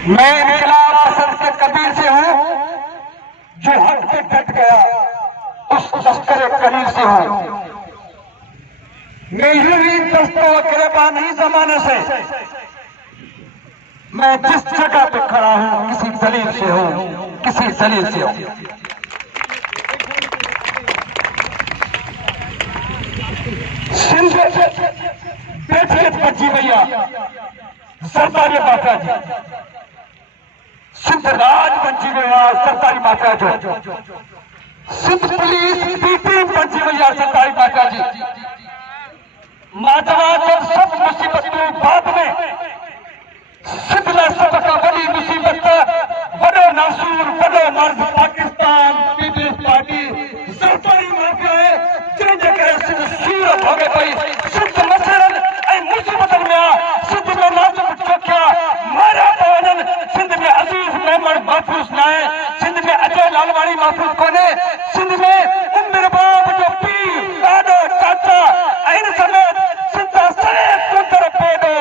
मैं इनकलाब पसंद के कबीर से हूं, जो हक पे डट गया उस लश्कर कबीर से हूं। मैं यूं दोस्तों अकरबा नहीं जमाने से, मैं जिस जगह पे खड़ा हूं किसी दलील से हूं, किसी दलील से हूं। सिंध बैठियत बची भैया सरदारी माता जी, सिंध राज बची गया सरदारी माता जो, सिंध पुलिस पीटी बची भैया सरदारी माता जी। माधवा जब सब मुसीबतों बाद में सिंध में सबका बड़ी मुसीबत बड़ो नासूर बड़ो मर्द पाकिस्तान पीपल्स पार्टी सरदारी माता है जंहिंजे करे सिंध सूरत हो गई। सिंध मसइलनि ऐं मुसीबतनि में आहे, सिंध में नाज़ुक चोखिया मारिया था वञनि, सिंध में अज़ीज़ मेमण महफ़ूज़ न आहे, सिंध में अजय लालवाणी महफ़ूज़ कोन्हे, सिंध में उमिर बाब जो पीउ ॾाॾो चाचा ऐं समेत सिंध सॼे कुंदर पेडो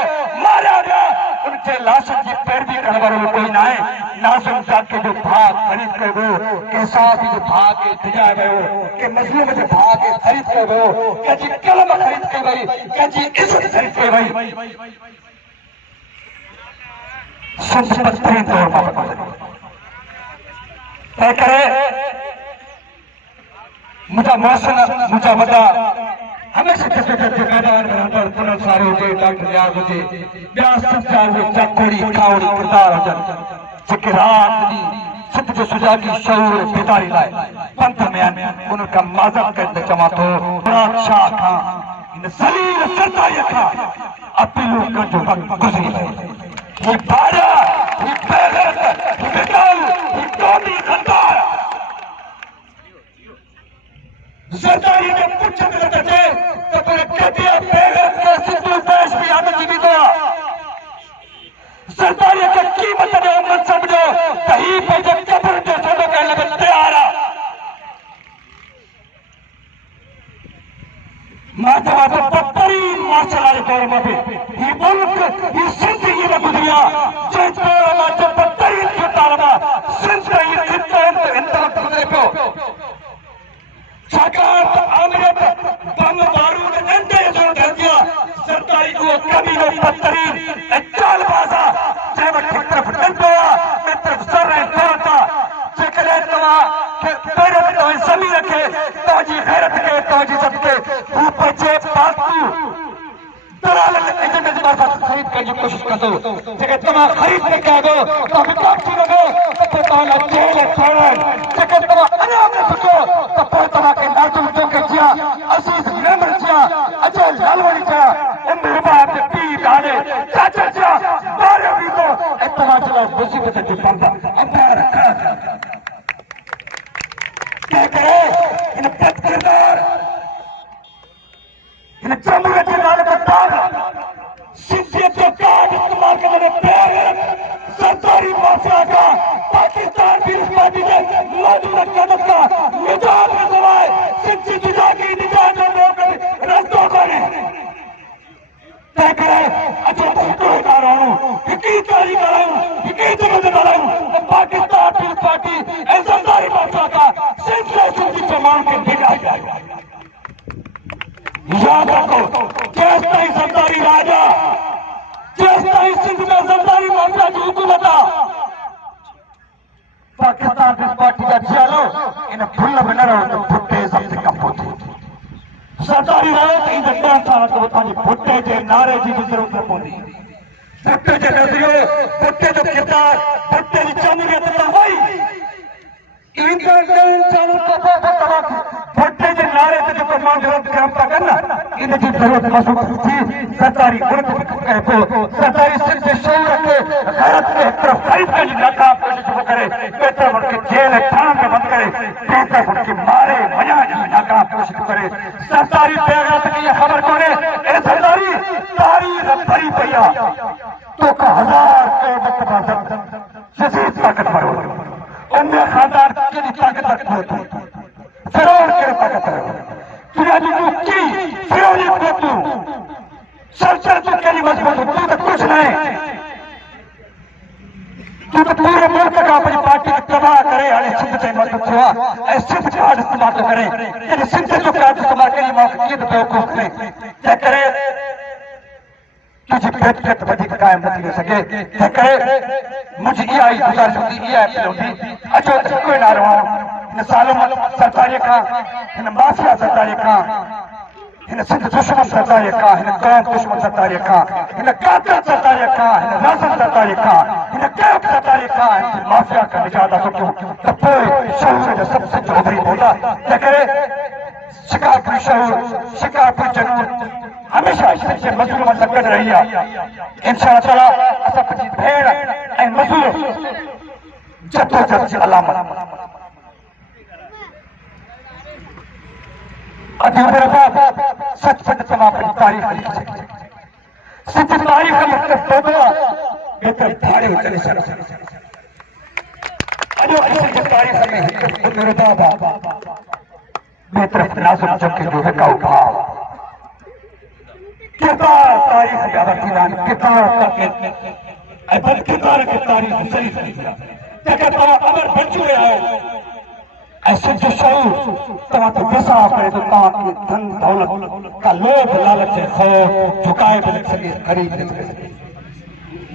मारिया विया। उनजे लाशनि जी पैरवी करण वारो कोई न आहे। नाज़िम ज़ाके जो भाउ ख़रीद कयो वियो, कंहिं साहबी जे भाउ खे डिॼाए वियो, कंहिं मज़लूम जे भाउ खे ख़रीद कयो वियो, कंहिंजी कलम ख़रीद कई वई, कंहिंजी इज़त ख़रीद कई वई। सिंध बदतरीन दौर मां गुज़री। तंहिं करे मुंहिंजा मोहसिन मुंहिंजा वॾा हमेशह जदोजहद मैदान में अंदर पुनर सारे हुजे, डॉक्टर नियाज़ हुजे, ॿिया सिंधिया हुजे, चाकोड़ी खावड़ी किरदार हुजनि, जेके रात ॾींहुं सिंध जो सुजागी शऊर बेदारी लाइ पंथ में आहिनि। उन्हनि खां माज़रत करे चवां थो, मुराद शाह खां इन ज़लील सरदारीअ खां अपीलूं कजो वक़्तु गुज़री वियो। ही भाॼा, ही बेग़ैरत, ही बेदाल, ही टोटी गद्दार सरदारी के पुछ में अचे तो फिर कटिया बेगैरत के सिंधु देश भी आदत जीवितो सरदारी के कीमत जो मन समझो कहीं पे जब कब्र जो सौदो करने लगे तैयार आ माधवा तो बदतरीन मार्शल दौर में भी ये मुल्क ये सिंध ये गुजरिया जिस दौर में जो बदतरीन किरदार में सिंध का ये इंतकाम गुजरे पियो। छाकाणि आमिरत बम बारूद नंढे जो ढकिया सरदारी उहो कमीनो बदतरीन ऐं चालबाज़ आहे, जंहिं वटि हिक तरफ़ डंडो आहे ॿिए तरफ़ सर ऐं दौलत आहे। जेकॾहिं तव्हां खे पहिरियों में तव्हां ज़मीन खे तव्हांजी गैरत खे तव्हांजी इज़त खे हू पंहिंजे फालतू दलाल एजेंट जे तरफ़ां ख़रीद करण जी कोशिशि कंदो। जेके तव्हां ख़रीद न कयो त विकास थी वञो त पोइ तव्हां लाइ जेल थियणो आहे। जेके तव्हां अञा बि सोचो त पोइ तव्हांखे नाज़ुम जोकर जिया अज़ीज़ मेमण जिया अजय लालवाणी जिया उमिर बाब जे पीउ ॾाॾे चाचा जिया मारियो वेंदो ऐं तव्हांजे लाइ मुसीबत जी बंब अंबार खड़ा। तंहिं करे हिन बद किरदार हिन जमूरियत जे नाले ते दाग सिंधियत जो कार्ड इस्तेमाल करने बेगैरत सरदारी माफिया का पाकिस्तान पीपल्स पार्टी के मौजूदा क़यादत का निजात में सवाए सिंध की जुदागी निजात जो रास्तों को नहीं तय करे। अच्छा तो हिकिड़ो इदारो हूं, हिकिड़ी तारीख़ हूं, हिकिड़ी जगह हूं, पाकिस्तान पीपल्स पार्टी ऐं सरदारी माफिया का सिंध के सिंधी के माण्हुनि खे भिॼाए जाए। याद रखो जेस ताईं सरदारी राज आहे, जेस ताईं सिंध में सरदारी माफिया जी हुकूमत आहे, पाकिस्तान पीपल्स पार्टी जा जियालो इन भुल में न रहो तो भुट्टे ज़ब्त कबो थिए। सरदारी रहो त इन 10 साल खां तव्हांजी भुट्टे जे नारे जी बि ज़रूरत न पवंदी। भुट्टे जो नज़रियो, भुट्टे जो किरदार, भुट्टे जी जमूरियत त वई ईंदड़ 10 साल खां पोइ तव्हांखे भुट्टे जे नारे ते जेको माण्हू विरोध कम था कनि न इन जी ज़रूरत महसूस थी। सरदारी उर्द करे पियो, सरदारी सिंध जे शऊर खे गैरत खे हिक तरफ़ ख़रीद करण जी नाकाम कोशिश थो करे, ॿिए तरफ़ उनखे जेल ऐं थाण में बंदि करे, ॿिए तरफ़ उनखे मारे वञाइण जी नाकाम कोशिश थो करे। सरदारी बेगैरत खे इहा ख़बर कोन्हे ए सरदारी तारीख़ भरी पई आहे, तोखां 1000 क़यादत यज़ीद ताक़तवर हो, उन्हे खानदान केॾी ताक़त रखियो थो, फिरौन कहिड़ो ताक़तवर हो, तुंहिंजी मुक्ति फिरौनी पोतूं सल्तनत केॾी मज़बूत तूं त कुझु न आहे। इस्तेमाल तो करें यानी सिंध जो क्या इस्तेमाल करी मौके तो बेवकूफ ने क्या करे तुझे पेट पेट वधिक कायम न थी सके क्या करे मुझे इहा ई गुज़ारिश हूंदी इहा अपील हूंदी अचो त कोई ना रहो हिन सालम सरदारीअ खां हिन माफ़िया सरदारीअ खां हिन सिंध दुश्मन सरदारीअ खां हिन क़ौम दुश्मन सरदारीअ खां हिन कातिल सरदारीअ खां हिन राज़न सरदारीअ खां हिन कैब सरदारीअ खां हिन माफ़िया खां निजात हासिल कयूं त पोइ शहूर जो सभु सिंध उभरी पवंदा तंहिं करे शिकारपुरी शहूर शिकारपुरी जनून हमेशा सिंध जे मज़लूमनि सां गॾु रही आहे इंशाअल्लाह ताला असां पंहिंजी भेण ऐं मज़लूम जदोजहद जी अलामत अॼु मेरे बाप सच सच तमाम अपनी तारीख लिखी सके सिंध तारीख में सिर्फ तोबा बेहतर भाड़े चले सके अॼु सिंध तारीख में मेरे बाप बेहतर नाज़ुक जंग जो विकाऊ भाव किरदार तारीख जा वकीलान किरदार ऐं बद किरदार खे तारीख सही सही तंहिंखे तव्हां अमर बची विया आहियो ऐं सिंध शहूर तव्हां ते बेसाह करे थो तव्हांखे धन दौलत का लोभ लालच ऐं ख़ौफ़ झुकाए बि न सघे ग़रीब न थी सघे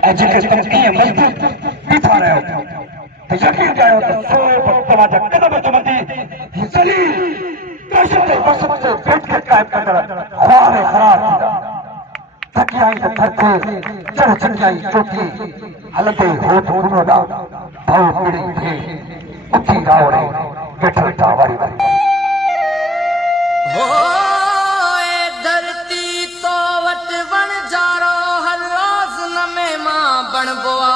ऐं जेके तव्हां ईअं मज़बूत बीठा रहियो त यकीन कयो त सो तव्हांजा कदम जुमंदी ही ज़लील दहशत जे मौसम जे पेट खे क़ाइमु कंदड़ ख़्वार ख़राब थींदा थकियाई त थक चढ़ चकियाई चोटी हलंदे होठ गुनो ॾा भाऊ पीड़ी थे उथी रावड़े वेठा वेठा वारी वारी हो ए धरती तो वट वण जारो हर रोज़ न में मां बणबो आ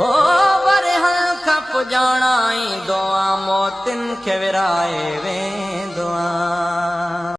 हो वरहण खां पुॼाणा ईंदो आ मौतिन खे विराए वेंदो आ